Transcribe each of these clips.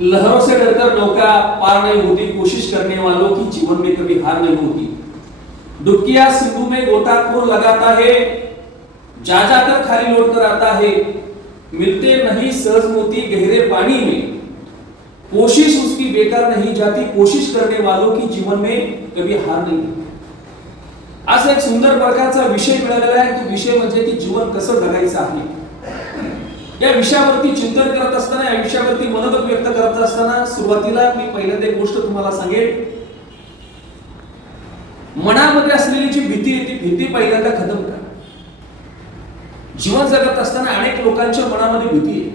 लहरों से डरकर नौका पार नहीं होती कोशिश करने वालों की जीवन में कभी हार नहीं होती। डुबकिया सिंधु में गोताखोर लगाता है जा जाकर खाली लौट कर आता है। मिलते नहीं सहज मोती गहरे पानी में। कोशिश उसकी बेकार नहीं जाती कोशिश करने वालों की जीवन में कभी हार नहीं होती. असा एक सुंदर प्रकारचा विषय मिळालेला आहे तो विषय म्हणजे की जीवन कसं जगायचं आहे? या विषयावरती चिंतन करत असताना या विषयावरती मनोगत व्यक्त करत असताना सुरुवातीला मी पहिल्यांदा एक गोष्ट तुम्हाला सांगेन. मनामध्ये असलेली जी भीती आहे ती भीती पहिल्यांदा खतम करा. जीवन जगत असताना अनेक लोकांच्या मनामध्ये भीती आहे.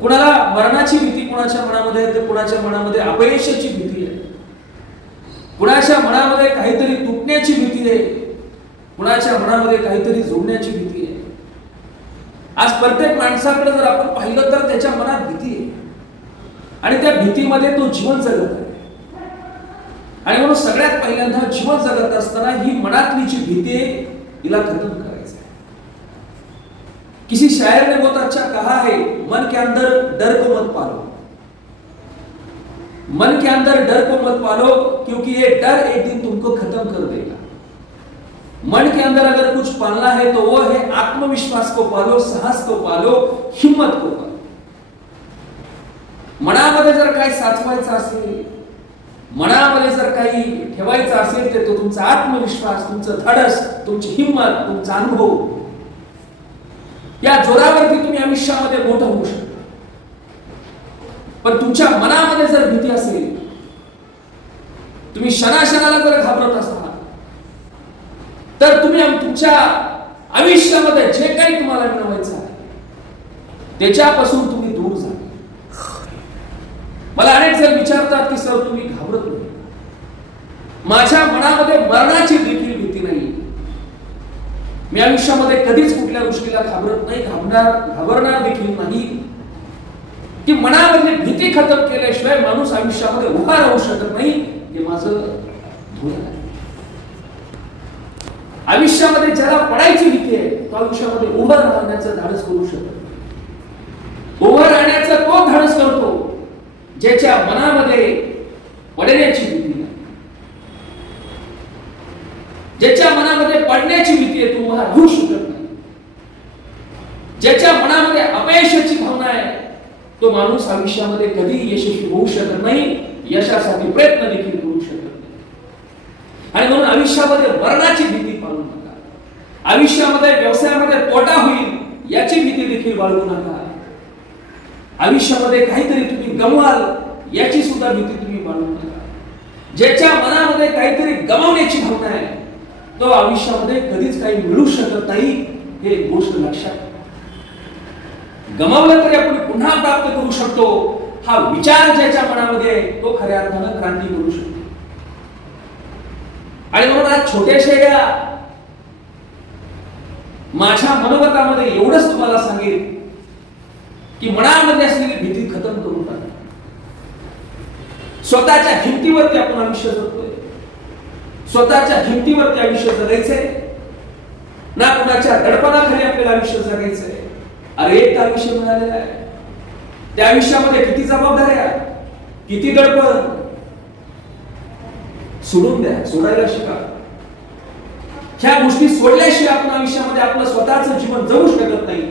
कुणाला मरणाची भीती कुणाच्या मनामध्ये आहे तर कुणाच्या मनामध्ये अपयशाची भीती आहे. कुणाच्या मनामध्ये काहीतरी तुटण्याची भीती आहे कुणाच्या मनामध्ये काहीतरी जोडण्याची भीती आहे. आज प्रत्येक माणसाकडे जर आपण पाहिलं तर त्याच्या मनात भीती आहे. आणि त्या भीतीमध्ये तो जीवन जगत आहे. आणि म्हणून सगळ्यात पहिल्यांदा जीवन जगत असताना ही मनातली जी भीती आहे हिला खतम करायचं आहे. किसी शायर ने बहुत अच्छा कहा है मन के अंदर डर को मत पालो. मन के अंदर डर को मत पालो क्योंकि ये डर एक दिन तुमको खत्म कर देगा. मन के अंदर अगर कुछ पालना है तो वो है आत्मविश्वास को पालो साहस को पालो हिम्मत को पालो। मनामध्ये जर काही साचवायचं असेल मनामध्ये जर काही ठेवायचं असेल तर तो तुमचा आत्मविश्वास तुमचं धडस तुमची हिंमत तुमचा अनुभव या जोरावरती तुम्ही आयुष्यामध्ये मोठं होऊ शकता. पण तुमच्या मनामध्ये जर भीती असेल तुम्ही शनाशनाला जर घाबरत असाल तर तुम्ही तुमच्या आयुष्यामध्ये जे काही तुम्हाला मिळवायचं आहे त्याच्यापासून तुम्ही दूर जा. मला अनेक जण विचारतात की सर तुम्ही घाबरत नाही. माझ्या मनामध्ये मरणाची देखील भीती नाही मी आयुष्यामध्ये कधीच कुठल्या गोष्टीला घाबरत नाही घाबरणार घाबरणार देखील नाही. की मनामधली भीती खतम केल्याशिवाय माणूस आयुष्यामध्ये उभा राहू शकत नाही हे माझं धोरण आहे. आयुष्यामध्ये ज्याला पडायची भीती आहे तो आयुष्यामध्ये उभं राहण्याचं धाडस करू शकत उभं राहण्याचा तो धाडस करतो? ज्याच्या मनामध्ये पडण्याची भीती नाही. ज्याच्या मनामध्ये पडण्याची भीती आहे तो उभा राहू शकत नाही. ज्याच्या मनामध्ये अपयशाची भावना आहे तो माणूस आयुष्यामध्ये कधी यशस्वी होऊ शकत नाही यशासाठी प्रयत्न देखील करू शकत नाही. आणि म्हणून आयुष्यामध्ये मरणाची भीती आयुष्यामध्ये व्यवसायामध्ये तोटा होईल याची भीती देखील बाळगू नका. आयुष्यामध्ये काहीतरी तुम्ही गमवाल याची सुद्धा भीती तुम्ही बाळगू नका. ज्याच्या मनामध्ये काहीतरी गमावण्याची भावना आहे तो आयुष्यामध्ये कधीच काही मिळू शकत नाही हे गोष्ट लक्षात गमावलं तरी आपण पुन्हा प्राप्त करू शकतो हा विचार ज्याच्या मनामध्ये आहे, तो खऱ्या अर्थानं क्रांती करू शकतो. आणि म्हणून आज छोट्याशा या माझ्या मनोगतामध्ये एवढंच तुम्हाला सांगेल की मनामध्ये असलेली भीती खतम करून टाक. स्वतःच्या हिमतीवरती आपण आयुष्य जगतोय. स्वतःच्या हिमतीवरती आयुष्य जगायचंय. ना कुणाच्या दडपणाखाली आपल्याला आयुष्य जगायचंय. अरे एक आयुष्य मिळालेलं आहे. त्या आयुष्यामध्ये किती जबाबदाऱ्या किती दडपण? सोडून द्या सोडायला शिका. ह्या गोष्टी सोडल्याशिवाय आपण आयुष्यामध्ये आपलं स्वतःचं जीवन जगू शकत नाही.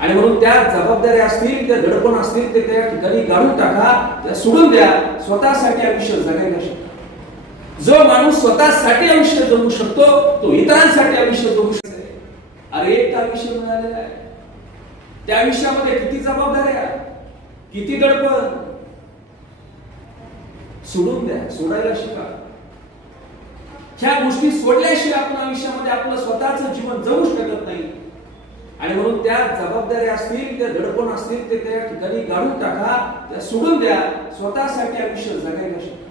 आणि म्हणून त्या जबाबदाऱ्या असतील त्या दडपण असतील ते त्या ठिकाणी गाडून टाका त्या सोडून द्या. स्वतःसाठी आयुष्य जगायला शकतो. जो माणूस स्वतःसाठी आयुष्य जगू शकतो तो इतरांसाठी आयुष्य जगू शकतो. अरे एक आयुष्य मिळालेलं आहे. त्या आयुष्यामध्ये किती जबाबदाऱ्या किती दडपण? सोडून द्या सोडायला शिका. ह्या गोष्टी सोडल्याशिवाय आपण आयुष्यामध्ये आपलं स्वतःचं जीवन जगू शकत नाही. आणि म्हणून त्या जबाबदाऱ्या असतील त्या दडपण असतील ते त्या ठिकाणी गाडून टाका त्या सोडून द्या. स्वतःसाठी आयुष्य जगायला शकतो.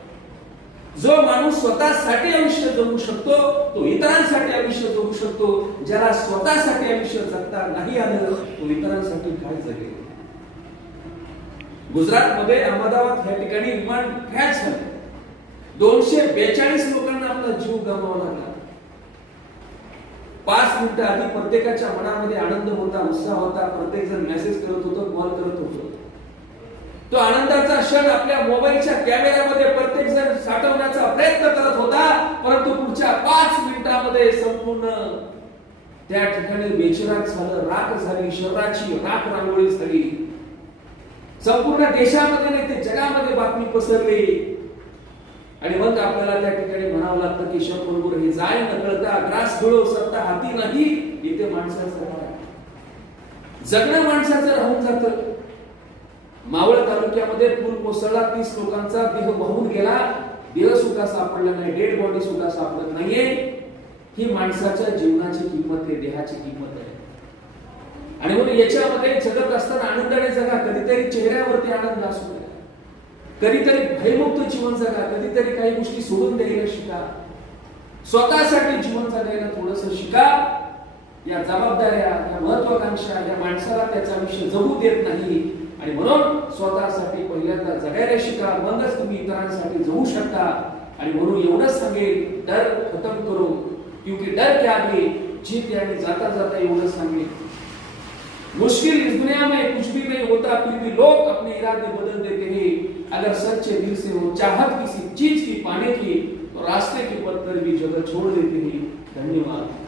जो माणूस स्वतःसाठी आयुष्य जगू शकतो तो इतरांसाठी आयुष्य जगू शकतो. ज्याला स्वतःसाठी आयुष्य जगता नाही आलं तो इतरांसाठी काय जगेल? गुजरातमध्ये अहमदाबाद या ठिकाणी विमान क्रॅश झाले. दोनशे बेचाळीस लोकांना आपला जीव गमावा लागला. पाच मिनिटं आधी प्रत्येकाच्या मनामध्ये आनंद होता उत्साह होता. प्रत्येक जण मेसेज करत होतो कॉल करत होतो. तो आनंदाचा क्षण आपल्या मोबाईलच्या कॅमेऱ्यामध्ये प्रत्येक जण साठवण्याचा प्रयत्न करत होता परंतु पुढच्या पाच मिनिटामध्ये संपूर्ण त्या ठिकाणी बेचिराग झालं राख झाली शहराची राख रांगोळी झाली. संपूर्ण देशामध्ये नाही ते जगामध्ये बातमी पसरली. आणि मग आपल्याला त्या ठिकाणी म्हणावं लागतं की शब बरोबर हे जाय न कळता ग्रास डोळो सत्ता हाती नाही इथे माणसाचं जगणं माणसाचं राहून जात. मावळ तालुक्यामध्ये पूल कोसळला तीस लोकांचा देह वाहून गेला. देह सुद्धा सापडला नाही डेड बॉडी सुद्धा सापडत नाहीये. ही माणसाच्या जीवनाची किंमत आहे देहाची किंमत आहे. आणि म्हणून याच्यामध्ये जगत असताना आनंदाने जगा कधीतरी चेहऱ्यावरती आनंद असतो. कधीतरी भयमुक्त जीवन जगा कधीतरी काही गोष्टी सोडून द्यायला शिका. स्वतःसाठी जीवन जगायला थोडस शिका. या जबाबदाऱ्या या महत्वाकांक्षा या माणसाला त्याचं आयुष्य जगू देत नाही. आणि म्हणून स्वतःसाठी पहिल्यांदा जगायला शिका मगच तुम्ही इतरांसाठी जगू शकता. आणि म्हणून एवढंच सांगेल डर खतम करो. क्योंकि डर क्या आहे जीत यानी जाता जाता एवढं सांगेल मुश्किल इस दुनिया में कुछ भी नहीं होता फिर भी लोग अपने इरादे बदल देते हैं. अगर सच्चे दिल से वो चाहत किसी चीज की पाने की तो रास्ते के पत्थर भी जगह छोड़ देते हैं। धन्यवाद।